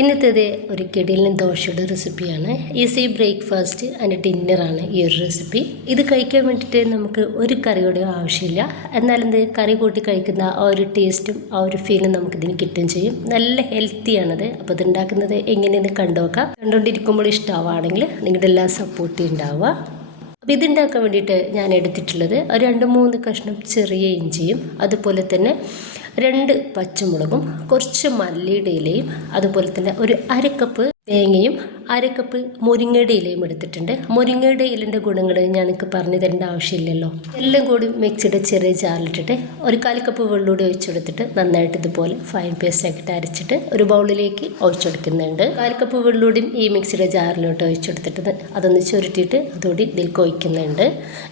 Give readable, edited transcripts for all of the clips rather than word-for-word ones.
ഇന്നത്തേത് ഒരു കിടിലൻ ദോശയുടെ റെസിപ്പിയാണ്. ഈസി ബ്രേക്ക്ഫാസ്റ്റ് ആൻഡ് ഡിന്നറാണ് ഈ ഒരു റെസിപ്പി. ഇത് കഴിക്കാൻ വേണ്ടിയിട്ട് നമുക്ക് ഒരു കറിയുടെ ആവശ്യമില്ല. എന്നാൽ കറി കൂട്ടി കഴിക്കുന്ന ആ ഒരു ടേസ്റ്റും ആ ഒരു ഫീലും നമുക്കിതിന് കിട്ടുകയും ചെയ്യും. നല്ല ഹെൽത്തിയാണത്. അപ്പോൾ ഇതുണ്ടാക്കുന്നത് എങ്ങനെയെന്ന് കണ്ടുനോക്കാം. കണ്ടുകൊണ്ടിരിക്കുമ്പോൾ ഇഷ്ടമാവുകയാണെങ്കിൽ നിങ്ങളുടെ എല്ലാ സപ്പോർട്ടും ഉണ്ടാവുക. അപ്പോൾ ഇതുണ്ടാക്കാൻ വേണ്ടിയിട്ട് ഞാൻ എടുത്തിട്ടുള്ളത് 2-3 കഷ്ണം ചെറിയ ഇഞ്ചിയും അതുപോലെ തന്നെ 2 പച്ചമുളകും കുറച്ച് മല്ലിയുടെ ഇലയും അതുപോലെ തന്നെ ഒരു 1/2 കപ്പ് തേങ്ങയും 1/2 കപ്പ് മുരിങ്ങയുടെ ഇലയും എടുത്തിട്ടുണ്ട്. മുരിങ്ങയുടെ ഇലൻ്റെ ഗുണങ്ങൾ ഞാൻ നിങ്ങൾക്ക് പറഞ്ഞു തരേണ്ട ആവശ്യമില്ലല്ലോ. എല്ലാം കൂടി മിക്സിയുടെ ചെറിയ ജാറിലിട്ടിട്ട് ഒരു 1/4 കപ്പ് വെള്ളൂടെ ഒഴിച്ചെടുത്തിട്ട് നന്നായിട്ട് ഇതുപോലെ ഫൈൻ പേസ്റ്റ് ആക്കിയിട്ട് അരച്ചിട്ട് ഒരു ബൗളിലേക്ക് ഒഴിച്ചെടുക്കുന്നുണ്ട്. 1/4 കപ്പ് വെള്ളൂടിയും ഈ മിക്സിയുടെ ജാറിലോട്ട് ഒഴിച്ചെടുത്തിട്ട് അതൊന്ന് ചുരുട്ടിയിട്ട് അതോടെ ഇതിലേക്ക് ഒഴിക്കുന്നുണ്ട്.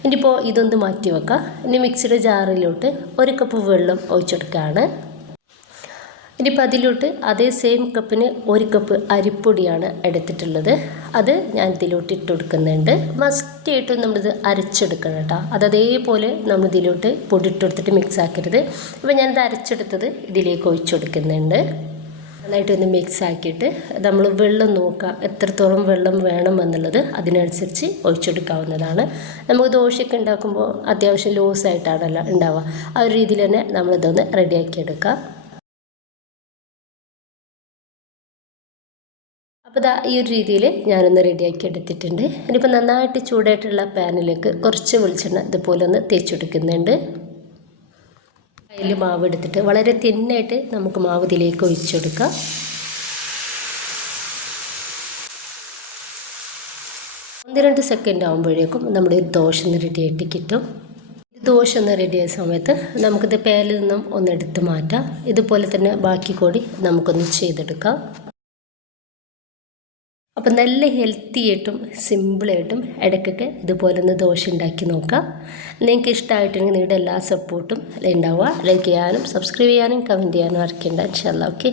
ഇനിയിപ്പോൾ ഇതൊന്ന് മാറ്റി വെക്കാം. ഇനി മിക്സിയുടെ ജാറിലോട്ട് 1 കപ്പ് വെള്ളം ഒഴിച്ചെടുക്കുകയാണ്. ഇനിയിപ്പോൾ അതിലോട്ട് അതേ സെയിം കപ്പിന് 1 കപ്പ് അരിപ്പൊടിയാണ് എടുത്തിട്ടുള്ളത്. അത് ഞാൻ ഇതിലോട്ട് ഇട്ട് കൊടുക്കുന്നുണ്ട്. മസ്റ്റായിട്ടും നമ്മളിത് അരച്ചെടുക്കണം കേട്ടോ. അതേപോലെ നമ്മൾ ഇതിലോട്ട് പൊടി ഇട്ട് കൊടുത്തിട്ട് മിക്സ് ആക്കരുത്. അപ്പോൾ ഞാനിത് അരച്ചെടുത്തത് ഇതിലേക്ക് ഒഴിച്ചു കൊടുക്കുന്നുണ്ട്. നന്നായിട്ടൊന്ന് മിക്സ് ആക്കിയിട്ട് നമ്മൾ വെള്ളം നോക്കുക, എത്രത്തോളം വെള്ളം വേണം എന്നുള്ളത് അതിനനുസരിച്ച് ഒഴിച്ചെടുക്കാവുന്നതാണ്. നമുക്ക് ദോശയൊക്കെ ഉണ്ടാക്കുമ്പോൾ അത്യാവശ്യം ലൂസായിട്ടാണല്ലോ ഉണ്ടാവുക. ആ ഒരു രീതിയിൽ തന്നെ നമ്മളിതൊന്ന് റെഡിയാക്കി എടുക്കുക. അപ്പോൾ ഈ ഒരു രീതിയിൽ ഞാനൊന്ന് റെഡിയാക്കി എടുത്തിട്ടുണ്ട്. ഇനിയിപ്പോൾ നന്നായിട്ട് ചൂടായിട്ടുള്ള പാനിലേക്ക് കുറച്ച് വെളിച്ചെണ്ണ ഇതുപോലെ ഒന്ന് തേച്ചെടുക്കുന്നുണ്ട്. അതിൽ മാവ് എടുത്തിട്ട് വളരെ തിന്നായിട്ട് നമുക്ക് മാവ് ഇതിലേക്ക് ഒഴിച്ചെടുക്കാം. ഒന്ന് 2 സെക്കൻഡ് ആകുമ്പോഴേക്കും നമ്മുടെ ദോശ ഒന്ന് റെഡിയായിട്ട് കിട്ടും. ദോശ ഒന്ന് റെഡിയായ സമയത്ത് നമുക്കിത് പാനിൽ നിന്നും ഒന്ന് എടുത്ത് മാറ്റാം. ഇതുപോലെ തന്നെ ബാക്കി കൂടി നമുക്കൊന്ന് ചെയ്തെടുക്കാം. അപ്പം നല്ല ഹെൽത്തി ആയിട്ടും സിമ്പിളായിട്ടും ഇടയ്ക്കൊക്കെ ഇതുപോലെ ഒന്ന് ദോശ ഉണ്ടാക്കി നോക്കാം. നിങ്ങൾക്ക് ഇഷ്ടമായിട്ടുണ്ടെങ്കിൽ നിങ്ങളുടെ എല്ലാ സപ്പോർട്ടും ഉണ്ടാവുക. ലൈക്ക് ചെയ്യാനും സബ്സ്ക്രൈബ് ചെയ്യാനും കമൻറ്റ് ചെയ്യാനും മറക്കണ്ട. ഇൻഷാ അല്ലാഹ്. ഓക്കെ.